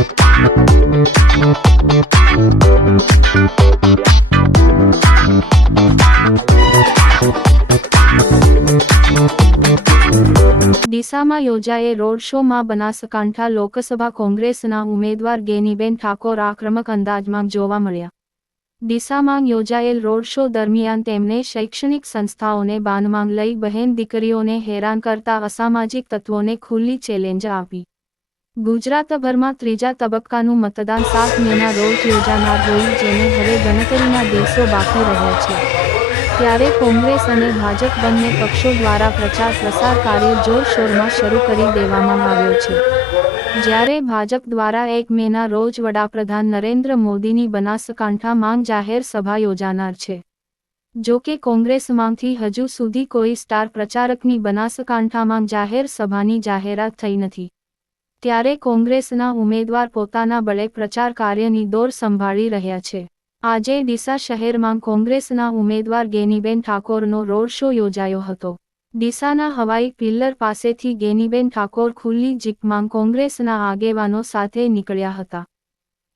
ડીસામાં યોજાયે road શોમાં બનાસકાંઠા લોકસભા કોંગ્રેસના ઉમેદવાર ગેનીબેન ઠાકોર આક્રમક અંદાજમાં જોવા મળ્યા. ડીસામાં યોજાયેલ રોડ શો દરમિયાન તેમણે શૈક્ષણિક સંસ્થાઓને બાનમાં લઈ બહેન દીકરીઓને હેરાન કરતા અસામાજિક તત્વોને ખુલ્લી ચેલેન્જ આપી. ગુજરાતભરમાં ત્રીજા તબક્કાનું મતદાન સાત મેના રોજ યોજાનાર હોય જેને હવે ગણતરીના દિવસો બાકી રહ્યા છે. ત્યારે કોંગ્રેસ અને ભાજપ બંને પક્ષો દ્વારા પ્રચાર પ્રસાર કાર્ય જોરશોરમાં શરૂ કરી દેવામાં આવ્યો છે. જ્યારે ભાજપ દ્વારા એક મેના રોજ વડાપ્રધાન નરેન્દ્ર મોદીની બનાસકાંઠામાં જાહેર સભા યોજાનાર છે. જો કે કોંગ્રેસમાંથી હજુ સુધી કોઈ સ્ટાર પ્રચારકની બનાસકાંઠામાં જાહેર સભાની જાહેરાત થઈ નથી. ત્યારે કોંગ્રેસના ઉમેદવાર પોતાના બળે પ્રચાર કાર્યની દોર સંભાળી રહ્યા છે. આજે ડીસા શહેરમાં કોંગ્રેસના ઉમેદવાર ગેનીબેન ઠાકોરનો રોડ શો યોજાયો હતો. ડીસાના હવાઈ પિલ્લર પાસેથી ગેનીબેન ઠાકોર ખુલ્લી જીપમાં કોંગ્રેસના આગેવાનો સાથે નીકળ્યા હતા.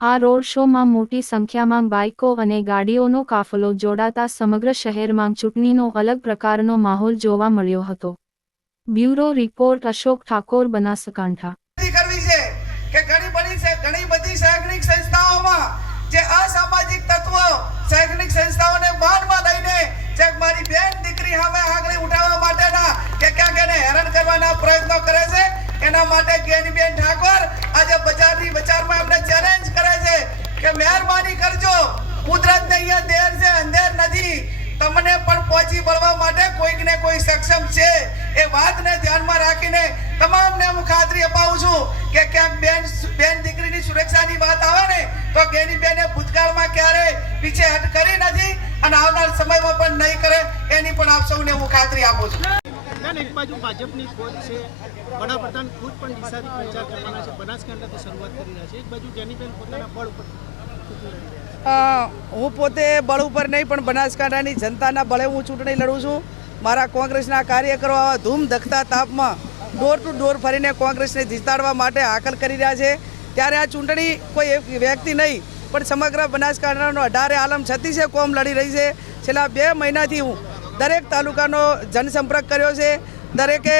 આ રોડ શોમાં મોટી સંખ્યામાં બાઇકો અને ગાડીઓનો કાફલો જોડાતા સમગ્ર શહેરમાં ચૂંટણીનો અલગ પ્રકારનો માહોલ જોવા મળ્યો હતો. બ્યુરો રિપોર્ટ અશોક ઠાકોર બનાસકાંઠા વિનંતી કરવી છે કે ઘણી બધી છે ઘણી બધી શૈક્ષણિક સંસ્થાઓમાં જે અસામાજિક તત્વો શૈક્ષણિક સંસ્થાઓને માનમાં લઈને જે મારી બેન દીકરી હવે આગળ ઉઠાવવા માટેના કે ક્યાંક એને હેરાન કરવાના પ્રયત્નો કરે છે, એના માટે જ્ઞાનીબેન ઠાકોર આજે બજારની બજારમાં એમને ચેલેન્જ કરે છે કે મહેરબાની કરજો, કુદરતને અહીંયા દેર છે, અંધેર નથી. તમને પણ પહોંચી વળવા માટે કોઈક ને કોઈ સક્ષમ છે. એ વાતને ધ્યાનમાં રાખીને તમામને હું ખાતરી અપાવું છું કે ક્યાંક બેન બેન દીકરીની સુરક્ષાની વાત આવે ને, તો ગેની બેને ભૂતકાળમાં ક્યારેય પીછે હટ કરી નથી અને આવનાર સમયમાં પણ નહીં કરે એની પણ આપ સૌને હું ખાતરી આપું છું. એક બાજુ ભાજપની ખોજ છે. વડાપ્રધાન ખુદ પણ ડીસાથી પ્રચાર કરવાના છે. બનાસકાંઠાથી શરૂઆત કરી રહ્યા છે. એક બાજુ જેનીબેન પોતાના બળ ઉપર ચૂંટણી લડી રહ્યા છે. અ, હું પોતે બળ ઉપર નહીં પણ બનાસકાંઠાની જનતાના બળે હું ચૂંટણી લડું છું. મારા કોંગ્રેસના કાર્યકરો આવા ધૂમ ધકતા તાપમાં ડોર ટુ ડોર ફરીને કોંગ્રેસને જીતાડવા માટે હાકલ કરી રહ્યા છે. ત્યારે આ ચૂંટણી કોઈ એક વ્યક્તિ નહીં પણ સમગ્ર બનાસકાંઠાનો અઢારે આલમ છત્તીસે કોમ લડી રહી છે. છેલ્લા બે મહિનાથી હું દરેક તાલુકાનો જનસંપર્ક કર્યો છે. દરેકે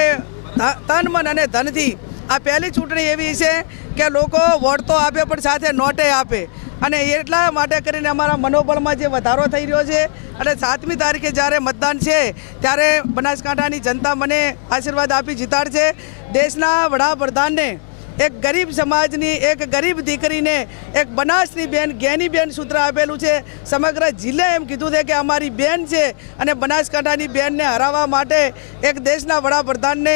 તન, મન અને ધનથી આ પહેલી ચૂંટણી એવી છે કે લોકો વોટ તો આપે પણ સાથે નોટે આપે. અને એટલા માટે કરીને અમારા મનોબળમાં જે વધારો થઈ રહ્યો છે અને સાતમી તારીખે જ્યારે મતદાન છે, ત્યારે બનાસકાંઠાની જનતા મને આશીર્વાદ આપી જીતાડશે. દેશના વડાપ્રધાનને એક ગરીબ સમાજની, એક ગરીબ દીકરીને એક બનાસની બેન જ્ઞાની બેન સૂત્ર આપેલું છે. સમગ્ર જિલ્લે એમ કીધું છે કે અમારી બેન છે અને બનાસકાંઠાની બેનને હરાવવા માટે એક દેશના વડાપ્રધાનને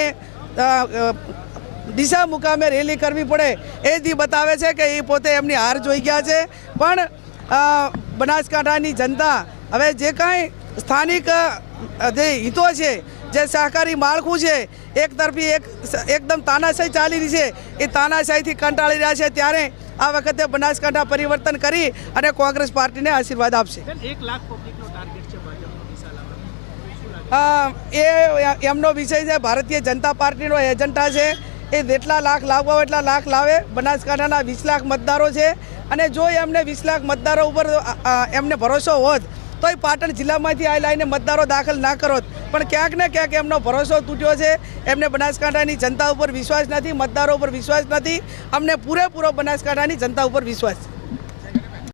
દિશા મુકામે રેલી કરવી પડે એ જી બતાવે છે કે એ પોતે એમની હાર જોઈ ગયા છે. પણ બનાસકાંઠાની જનતા હવે જે કાંઈ સ્થાનિક જે હિતો છે. જે સહકારી માળખું છે એક તરફી એક એકદમ તાનાશાહી ચાલી રહી છે. એ તાનાશાહીથી કંટાળી રહ્યા છે. ત્યારે આ વખતે બનાસકાંઠા પરિવર્તન કરી અને કોંગ્રેસ પાર્ટીને આશીર્વાદ આપશે. એક લાખ એ એમનો વિષય છે ભારતીય જનતા પાર્ટીનો એજન્ડા છે. એ જેટલા લાખ લાવવા એટલા લાખ લાવે. બનાસકાંઠાના વીસ લાખ મતદારો છે. અને જો એમને વીસ લાખ મતદારો ઉપર એમને ભરોસો હોત તો એ પાટણ જિલ્લામાંથી આ લાઈને મતદારો દાખલ ના કરો. પણ ક્યાંક ને ક્યાંક એમનો ભરોસો તૂટ્યો છે. એમને બનાસકાંઠાની જનતા ઉપર વિશ્વાસ નથી, મતદારો ઉપર વિશ્વાસ નથી. અમને પૂરેપૂરો બનાસકાંઠાની જનતા ઉપર વિશ્વાસ છે.